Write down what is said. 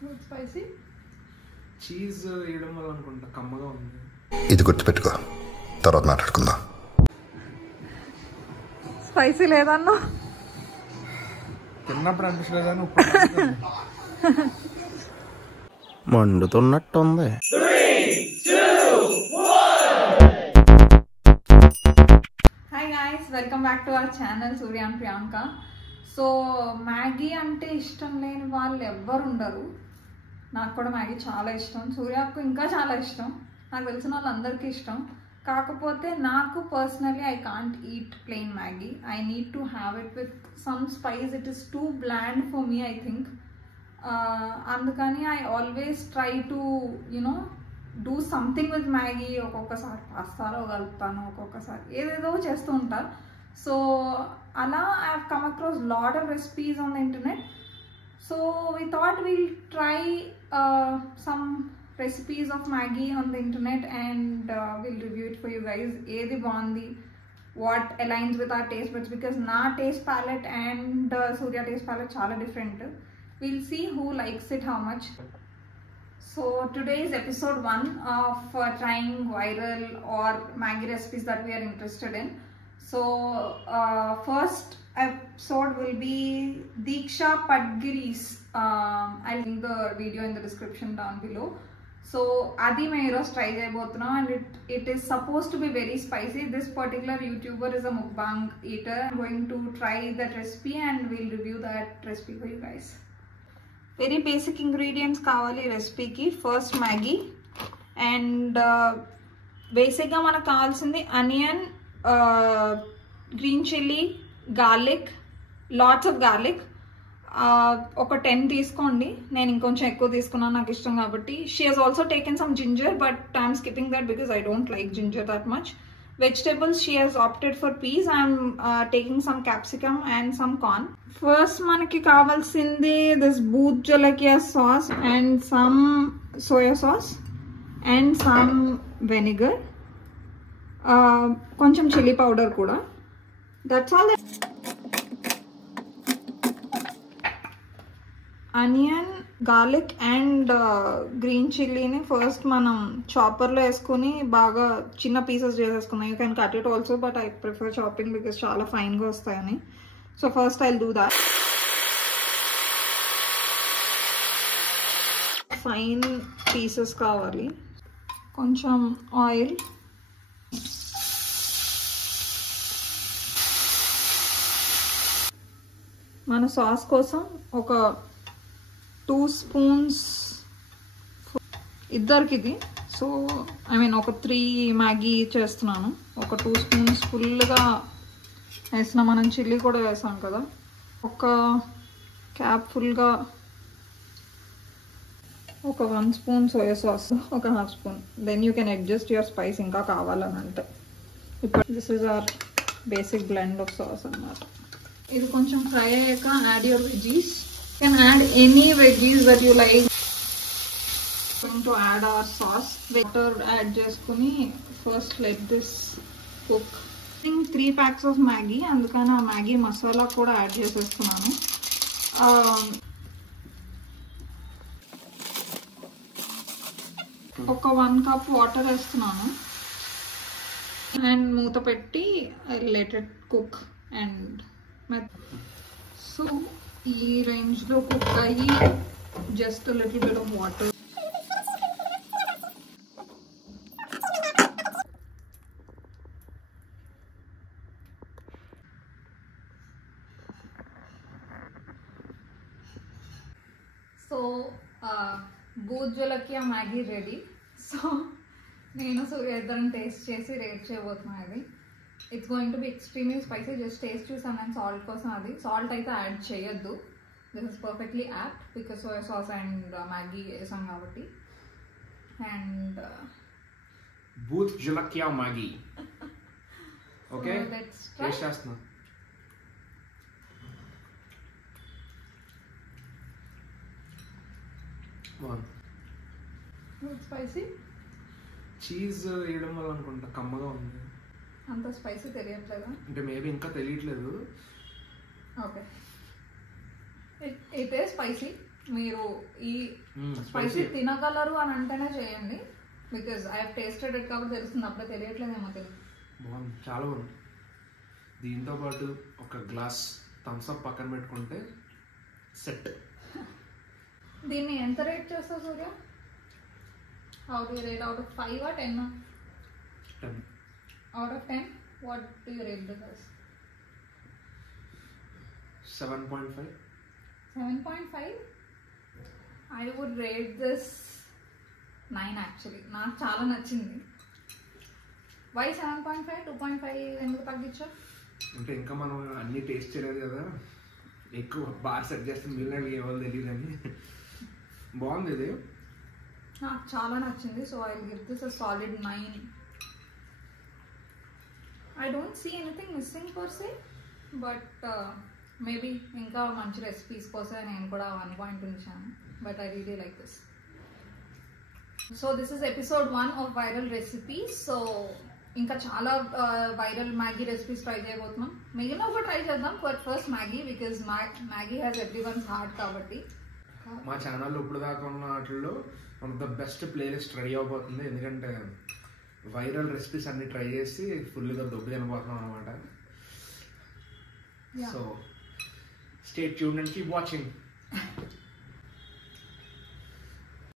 Spicy cheese వేయడం వల్ల అనుకుంటా కమ్మగా ఉంది. ఇది గుర్తుపెట్టుకో, తర్వాత మాట్లాడుకుందాం. స్పైసీ లేదన్నా తిన్నప్పుడు అనిపించలేదని ఇప్పుడు మండుతున్నట్టుంది. Hi guys, welcome back to our channel Surya and Priyanka. So Maggi అంటే ఇష్టం లేని వాళ్ళు ఎవ్వరు ఉండరు. నాకు కూడా మ్యాగీ చాలా ఇష్టం, సూర్యకు ఇంకా చాలా ఇష్టం, నాకు తెలిసిన వాళ్ళందరికీ ఇష్టం. కాకపోతే నాకు personally I can't eat plain Maggi. I need to have it with some spice. It is too bland for me I think. అందుకని I always try to you know do something with Maggi. ఒక్కొక్కసారి పాస్తాలో కలుపుతాను, ఒక్కొక్కసారి ఏదేదో చేస్తూ ఉంటాను. So అలా I have come across lot of recipes on the internet. So we thought we'll try some recipes of Maggi on the internet and we'll review it for you guys. Edi bandi, what aligns with our taste buds, because na taste palette and Surya taste palette chala different. We'll see who likes it how much. So today is episode 1 of trying viral or Maggi recipes that we are interested in. So first episode will be Diksha Padgiri's. I'll link the video in the description down below. So adi main roast try cheyabothunna and it is supposed to be very spicy. This particular YouTuber is a mukbang eater. I'm going to try that recipe and we'll review that recipe for you guys. Very basic ingredients kavali recipe ki. First Maggi and basic ga manaku kavalsindi onion, green chilli, garlic, lots of garlic. ఒక 10 తీసుకోండి, నేను ఇంకొంచెం ఎక్కువ తీసుకున్నాను నాకు ఇష్టం కాబట్టి. She has also taken some ginger but I'm skipping that because I don't like ginger that much. Vegetables she has opted for peas. I'm taking some capsicum and some corn. First మనకి కావాల్సింది this bhut jolokia sauce and some soya sauce and some vinegar, కొంచెం chilli powder కూడా. That's all. Onion, garlic and green చిల్లీని first మనం చాపర్లో వేసుకొని బాగా చిన్న పీసెస్ చేసేసుకున్నాం. You can cut it also but I prefer chopping because చాలా ఫైన్గా వస్తాయని. So first I do that. Fine pieces కావాలి. కొంచెం ఆయిల్, మన సాస్ కోసం ఒక 2 స్పూన్స్ ఇద్దరికి ఇది. సో ఐ మీన్ ఒక 3 మ్యాగీ చేస్తున్నాను. ఒక 2 స్పూన్స్ ఫుల్గా వేసిన, మనం చిల్లీ కూడా వేసాం కదా. ఒక క్యాప్ ఫుల్గా ఒక 1 స్పూన్ సోయా సాస్, ఒక 1/2 spoon. Then you can adjust your spice ఇంకా కావాలని అంటే. ఇప్పుడు this is our basic blend of sauce అన్నమాట. ఇది కొంచెం ఫ్రై అయ్యాక add your veggies. You can add any veggies that you like. Going to add our sauce. Water add cheskoni first let this cook. I think 3 packs of Maggi andukana Maggi masala kuda add chestunanu. Oka 1 cup water వేస్తున్నాను and మూత పెట్టి let it cook and so ఈ రేంజ్లో cook అయ్యి just little bit of water. So bhut jolokia Maggi ready. So నేను సూర్య ఇద్దరం taste చేసి rate చేయబోతున్నాను. అది it's going to be extremely spicy. Just taste చూసాను నేను సాల్ట్ కోసం. అది సాల్ట్ అయితే యాడ్ చేయొద్దు. This is perfectly apt because soya sauce and Maggi వేసాం కాబట్టి. And bhut jolokia Maggi. Okay, let's taste చేస్తున్నా. స్పైసీ. చీజ్ వేయడం వల్ల అనుకుంటా కమ్మగా ఉంది. అంత స్పైసీ తెలియట్లేదా? అంటే మేబీ ఇంకా తెలియట్లేదు. Okay, it is spicy. మీరు ఈ స్పైసీ తినగలరు అని అంటేనే చేయండి, because I have tasted it కాబట్టి తెలుస్తుంది, అప్పుడే తెలియట్లేదేమో తెలియదు. బాగుంది, చాలా బాగుంది. దీంతో పాటు ఒక గ్లాస్ థమ్స్ అప్ పక్కన పెట్టుకుంటే సెట్. దీన్ని ఎంత రేట్ చేస్తావు Surya? How do you rate out of 5 or 10? 10. Out of 10, what do you rate this as? 7.5. 7.5? I would rate this 9 actually. నాకు చాలా నచ్చింది. Why 7.5? 2.5 ఎందుకు తగ్గించావు? అంటే ఇంకా మనం అన్ని టేస్ట్ చేయలేదు కదా, ఎక్కువ బాగా సెట్ చేస్తే మిగిలినవి ఏవాళ్ళు తెలియదు అని. బాగుంది ఇది, నాకు చాలా నచ్చింది. So I give this a solid 9. I don't see anything missing per se, but maybe ఇంకా మంచి రెసిపీస్ కోసం నేను కూడా 1 point ఉంచాను, but I really like this. So this is episode 1 of viral recipes. So ఇంకా చాలా వైరల్ మ్యాగీ రెసిపీస్ ట్రై చేయబోతున్నాం. మిగిలిన కూడా ట్రై చేద్దాం, but first Maggi, because Maggi has everyone's heart. కాబట్టి మా ఛానల్లో ఇప్పుడు దాకా ఉన్న వాటిల్లో one of the best playlist ready అవబోతుంది, ఎందుకంటే వైరల్ రెసిపీస్ అన్ని ట్రై చేసి ఫుల్గా దొబ్బి తినబోతున్నాం అనమాట. So stay tuned and keep watching.